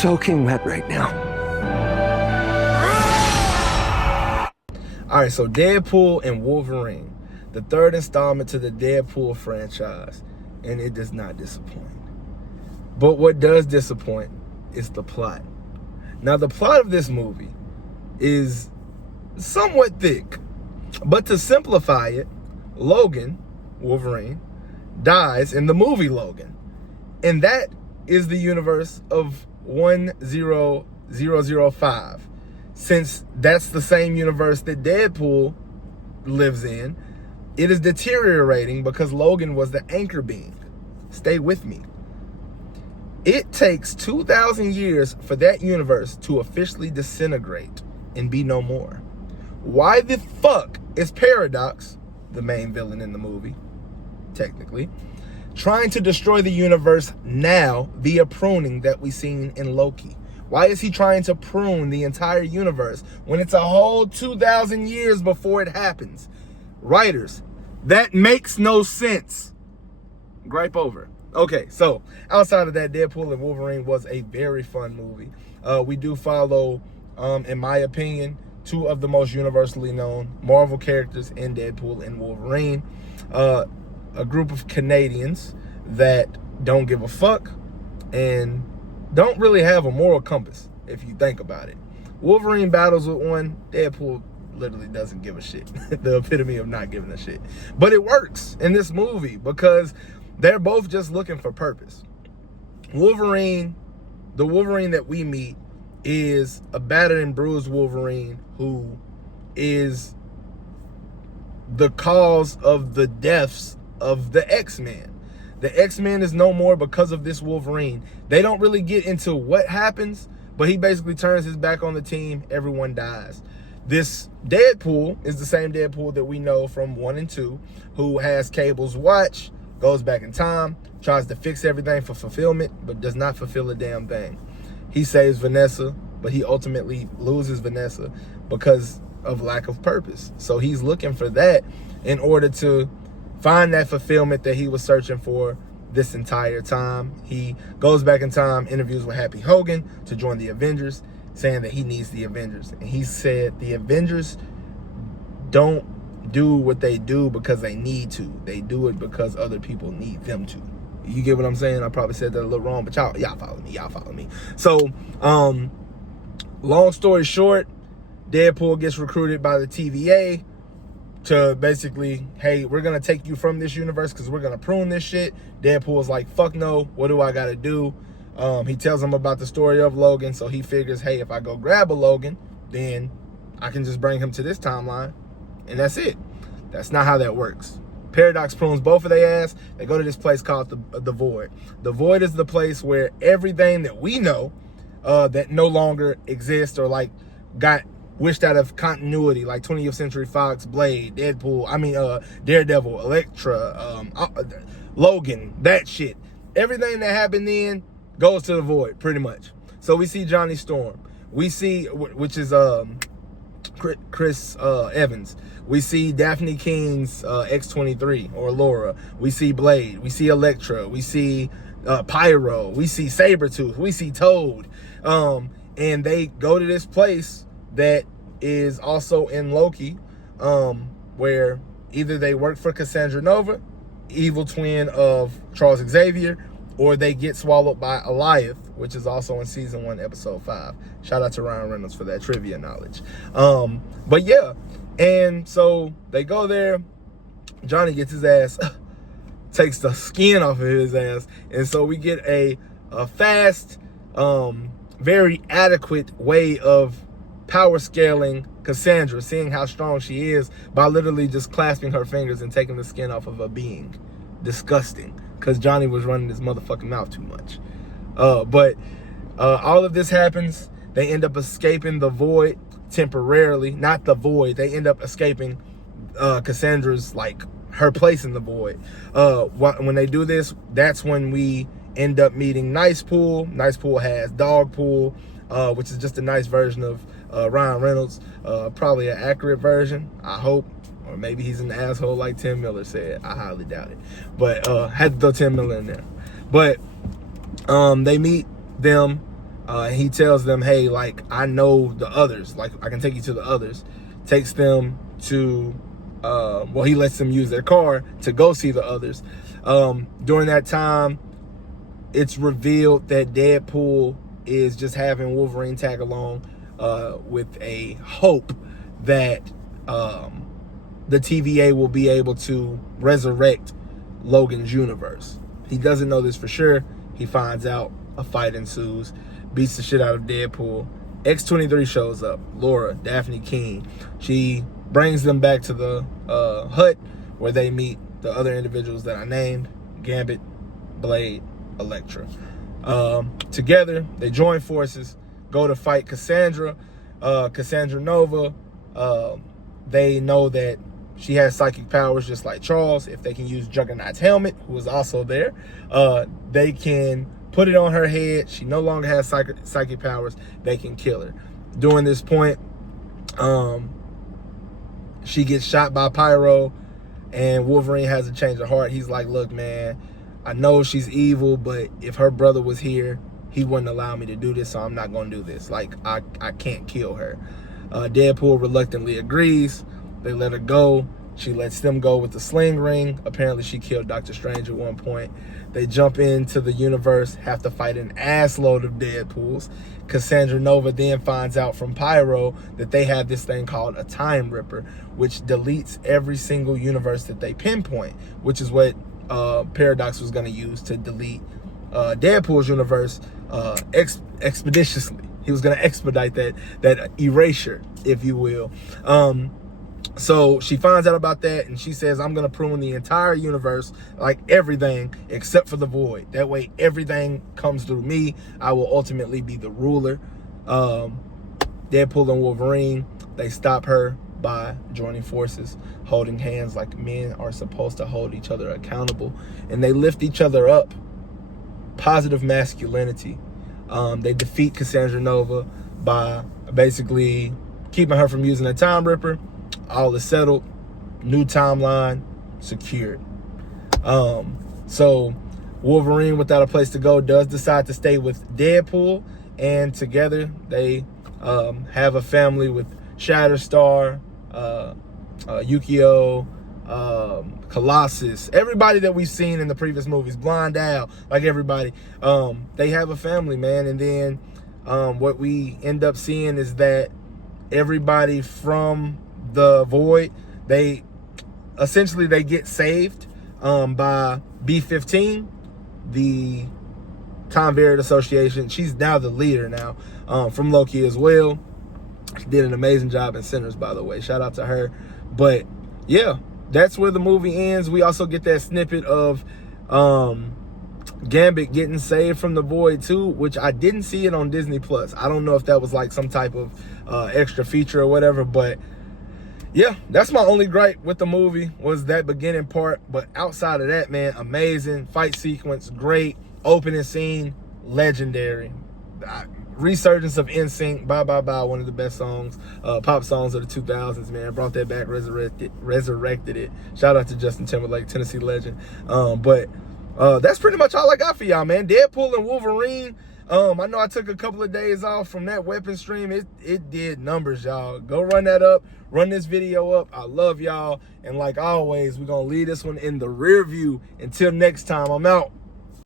soaking wet right now. All right, so Deadpool and Wolverine, the third installment to the Deadpool franchise, and it does not disappoint. But what does disappoint is the plot. Now, the plot of this movie is somewhat thick, but to simplify it, Logan, Wolverine, dies in the movie Logan. And that is the universe of 10005. Since that's the same universe that Deadpool lives in, it is deteriorating because Logan was the anchor being. Stay with me. It takes 2,000 years for that universe to officially disintegrate and be no more. Why the fuck is Paradox, the main villain in the movie, technically, trying to destroy the universe now via pruning that we seen in Loki? Why is he trying to prune the entire universe when it's a whole 2,000 years before it happens? Writers, that makes no sense. Gripe over. Okay, so outside of that, Deadpool and Wolverine was a very fun movie. We do follow, in my opinion, two of the most universally known Marvel characters in Deadpool and Wolverine. A group of Canadians that don't give a fuck and don't really have a moral compass, if you think about it. Wolverine battles with one, Deadpool literally doesn't give a shit. The epitome of not giving a shit. But it works in this movie because they're both just looking for purpose. Wolverine, the Wolverine that we meet, is a battered and bruised Wolverine who is the cause of the deaths of the X-Men. The X-Men is no more because of this Wolverine. They don't really get into what happens, but he basically turns his back on the team. Everyone dies. This Deadpool is the same Deadpool that we know from 1 and 2, who has Cable's watch, goes back in time, tries to fix everything for fulfillment, but does not fulfill a damn thing. He saves Vanessa, but he ultimately loses Vanessa because of lack of purpose. So he's looking for that in order to find that fulfillment that he was searching for this entire time. He goes back in time, interviews with Happy Hogan to join the Avengers, saying that he needs the Avengers. And he said the Avengers don't do what they do because they need to. They do it because other people need them to. You get what I'm saying? I probably said that a little wrong, but y'all follow me. Y'all follow me. So, long story short, Deadpool gets recruited by the TVA to basically, hey, we're going to take you from this universe because we're going to prune this shit. Deadpool's like, fuck no, what do I got to do? He tells him about the story of Logan, so he figures, hey, if I go grab a Logan, then I can just bring him to this timeline, and that's it. That's not how that works. Paradox prunes both of their ass. They go to this place called the Void. The Void is the place where everything that we know that no longer exists or like got wished out of continuity, like 20th Century Fox, Blade, Deadpool, Daredevil, Elektra, Logan, that shit. Everything that happened then goes to the Void, pretty much. So we see Johnny Storm. We see, which is Chris Evans. We see Daphne King's X-23 or Laura. We see Blade. We see Elektra. We see Pyro. We see Sabretooth. We see Toad. And they go to this place that is also in Loki, where either they work for Cassandra Nova, evil twin of Charles Xavier, or they get swallowed by Alioth, which is also in season 1, episode 5. Shout out to Ryan Reynolds for that trivia knowledge. But yeah, and so they go there. Johnny gets his ass, takes the skin off of his ass, and so we get a fast, very adequate way of power scaling Cassandra, seeing how strong she is by literally just clasping her fingers and taking the skin off of a being. Disgusting, because Johnny was running his motherfucking mouth too much. But all of this happens. They end up escaping the Void temporarily. Not the Void. They end up escaping Cassandra's, like, her place in the Void. When they do this, that's when we end up meeting Nice Pool. Nice Pool has Dogpool, which is just a nice version of Ryan Reynolds. Probably an accurate version, I hope. Or maybe he's an asshole like Tim Miller said. I highly doubt it. But had to throw Tim Miller in there. But they meet them. He tells them, hey, like, I know the others. Like, I can take you to the others. Takes them to, well, he lets them use their car to go see the others. During that time, it's revealed that Deadpool is just having Wolverine tag along with a hope that the TVA will be able to resurrect Logan's universe. He doesn't know this for sure. He finds out, a fight ensues, beats the shit out of Deadpool. X-23 shows up, Laura, Daphne King. She brings them back to the hut where they meet the other individuals that I named, Gambit, Blade, Elektra. Together, they join forces, go to fight Cassandra. Cassandra Nova, they know that she has psychic powers just like Charles. If they can use Juggernaut's helmet, who is also there, they can put it on her head. She no longer has psychic powers. They can kill her. During this point, she gets shot by Pyro, and Wolverine has a change of heart. He's like, look, man, I know she's evil, but if her brother was here, he wouldn't allow me to do this, so I'm not going to do this. Like, I can't kill her. Deadpool reluctantly agrees. They let her go. She lets them go with the sling ring. Apparently, she killed Doctor Strange at one point. They jump into the universe, have to fight an assload of Deadpools. Cassandra Nova then finds out from Pyro that they have this thing called a Time Ripper, which deletes every single universe that they pinpoint, which is what Paradox was going to use to delete Deadpool's universe expeditiously. He was going to expedite that erasure, if you will. So she finds out about that, and she says, I'm going to prune the entire universe, like everything except for the Void. That way everything comes through me. I will ultimately be the ruler. Deadpool and Wolverine, they stop her by joining forces, holding hands like men are supposed to hold each other accountable, and they lift each other up. Positive masculinity. They defeat Cassandra Nova by basically keeping her from using a Time Ripper. All is settled. New timeline secured. So Wolverine, without a place to go, does decide to stay with Deadpool, and together they have a family with Shatterstar, Yukio, Colossus, everybody that we've seen in the previous movies, Blind Al, like everybody. They have a family, man. And then what we end up seeing is that everybody from the Void, they get saved by B-15, the Time Variant Association. She's now the leader now, from Loki as well. She did an amazing job in Sinners, by the way. Shout out to her. But yeah, that's where the movie ends. We also get that snippet of Gambit getting saved from the Void too, which I didn't see it on Disney Plus. I don't know if that was like some type of extra feature or whatever, but yeah, that's my only gripe with the movie, was that beginning part. But outside of that, man, amazing. Fight sequence, great. Opening scene, legendary. Resurgence of NSYNC, Bye Bye Bye, one of the best songs, pop songs of the 2000s, man. Brought that back, resurrected it. Shout out to Justin Timberlake, Tennessee legend. But that's pretty much all I got for y'all, man. Deadpool and Wolverine. I know I took a couple of days off from that weapon stream. It did numbers, y'all. Go run that up. Run this video up. I love y'all. And like always, we're going to leave this one in the rear view. Until next time, I'm out.